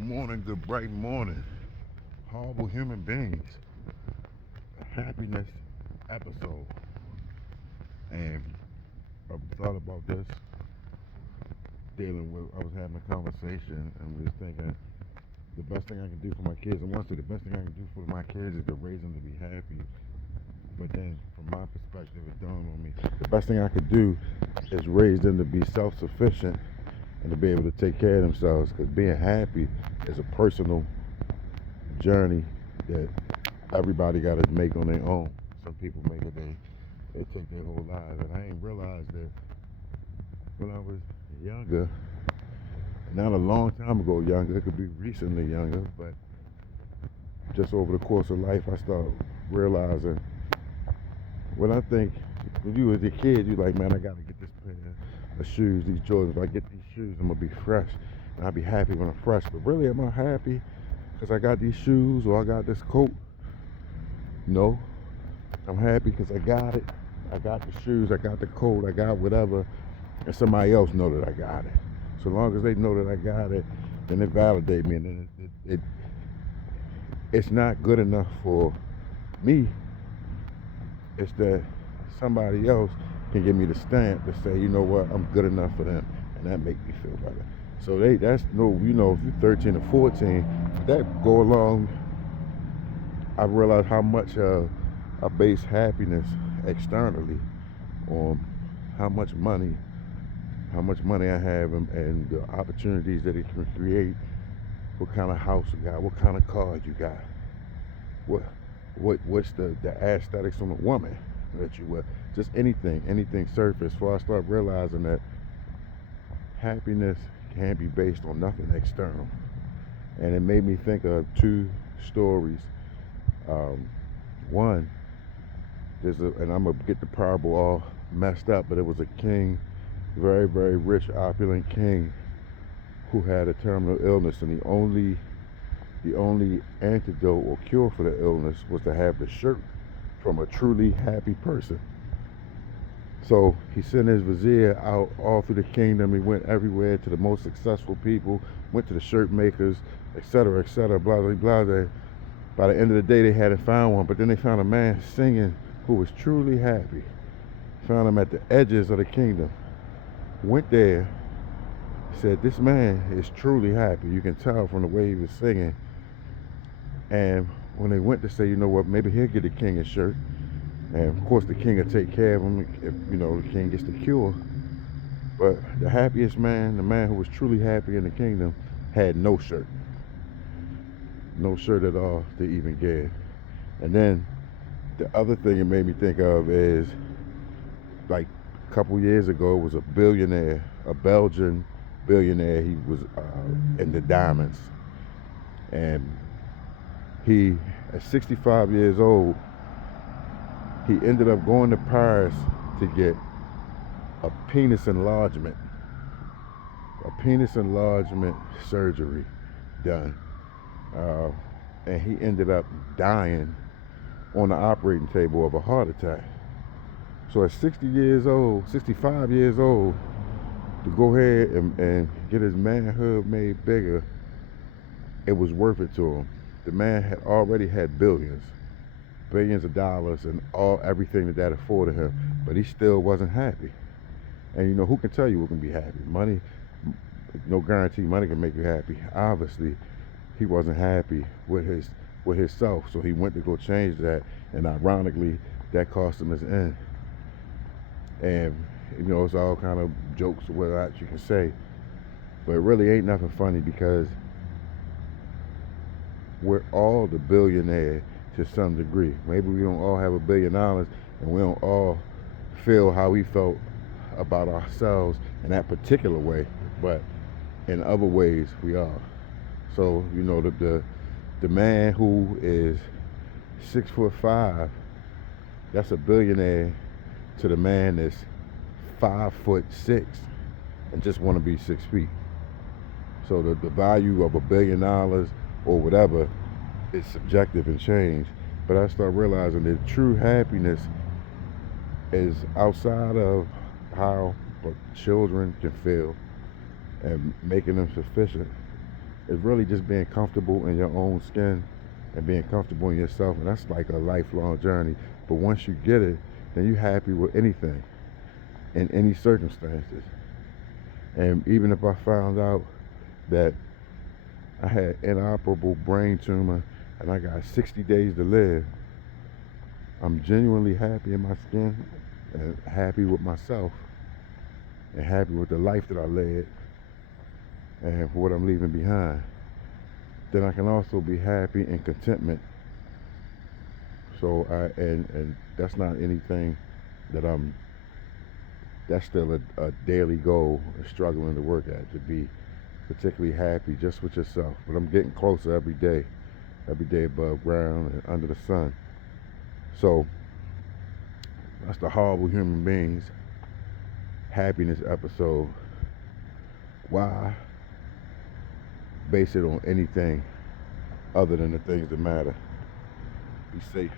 morning, good bright morning. Horrible human beings. Happiness episode. And I thought about this dealing with, I was having a conversation and we was thinking the best thing I can do for my kids, and honestly, the best thing I can do for my kids is to raise them to be happy. But then, from my perspective, it dawned on me the best thing I could do is raise them to be self sufficient and to be able to take care of themselves. Because being happy is a personal journey that everybody got to make on their own. Some people make it they take their whole lives, and I ain't realized that when I was younger, not a long time ago younger, it could be recently younger, but just over the course of life, I started realizing when I think when you was a kid, you like, man, I gotta get this pair of shoes, these Jordans. If I get these shoes, I'm gonna be fresh, and I'll be happy when I'm fresh. But really, am I happy because I got these shoes or I got this coat? No, I'm happy because I got it. I got the shoes, I got the coat, I got whatever, and somebody else know that I got it. So long as they know that I got it, then it validate me, and then it's not good enough for me. It's that somebody else can give me the stamp to say, you know what, I'm good enough for them, and that make me feel better. So that's no, if you're 13 or 14, that go along. I realized how much I base happiness externally on how much money I have, and the opportunities that it can create. What kind of house you got? What kind of car you got? What's the aesthetics on a woman that you wear? Just anything surface. Before I start realizing that happiness can't be based on nothing external, and it made me think of two stories. One, and I'm gonna get the parable all messed up, but it was a king, very very rich, opulent king, who had a terminal illness, and the only antidote or cure for the illness was to have the shirt from a truly happy person. So he sent his vizier out all through the kingdom. He went everywhere to the most successful people, went to the shirt makers, etc., etc., blah, blah, blah. By the end of the day, they hadn't found one, but then they found a man singing who was truly happy. Found him at the edges of the kingdom. Went there, said, this man is truly happy. You can tell from the way he was singing. And when they went to say, you know what, maybe he'll get the king a shirt, and of course the king will take care of him if the king gets the cure. But the happiest man, the man who was truly happy in the kingdom, had no shirt at all to even give. And then the other thing it made me think of is, like a couple years ago, it was a billionaire, a Belgian billionaire. He was in the diamonds, and he, at 65 years old, he ended up going to Paris to get a penis enlargement surgery done. And he ended up dying on the operating table of a heart attack. So at 65 years old, to go ahead and get his manhood made bigger, it was worth it to him. The man had already had billions of dollars and everything that afforded him, but he still wasn't happy. And who can tell you who can be happy? Money, no guarantee money can make you happy. Obviously, he wasn't happy with himself, so he went to go change that, and ironically, that cost him his end. And it's all kind of jokes or whatnot you can say, but it really ain't nothing funny, because we're all the billionaire to some degree. Maybe we don't all have $1 billion, and we don't all feel how we felt about ourselves in that particular way, but in other ways we are. So the man who is 6'5", that's a billionaire, to the man that's 5'6" and just want to be 6 feet. So the value of $1 billion or whatever is subjective and change. But I start realizing that true happiness is outside of how children can feel and making them sufficient. It's really just being comfortable in your own skin and being comfortable in yourself, and that's like a lifelong journey. But once you get it, then you're happy with anything in any circumstances. And even if I found out that I had inoperable brain tumor and I got 60 days to live, I'm genuinely happy in my skin and happy with myself and happy with the life that I led and what I'm leaving behind. Then I can also be happy and contentment. So and that's not anything that that's still a daily goal, struggling to work at, to be particularly happy just with yourself. But I'm getting closer every day above ground and under the sun. So that's the Horrible Human Beings happiness episode. Why base it on anything other than the things that matter? Be safe.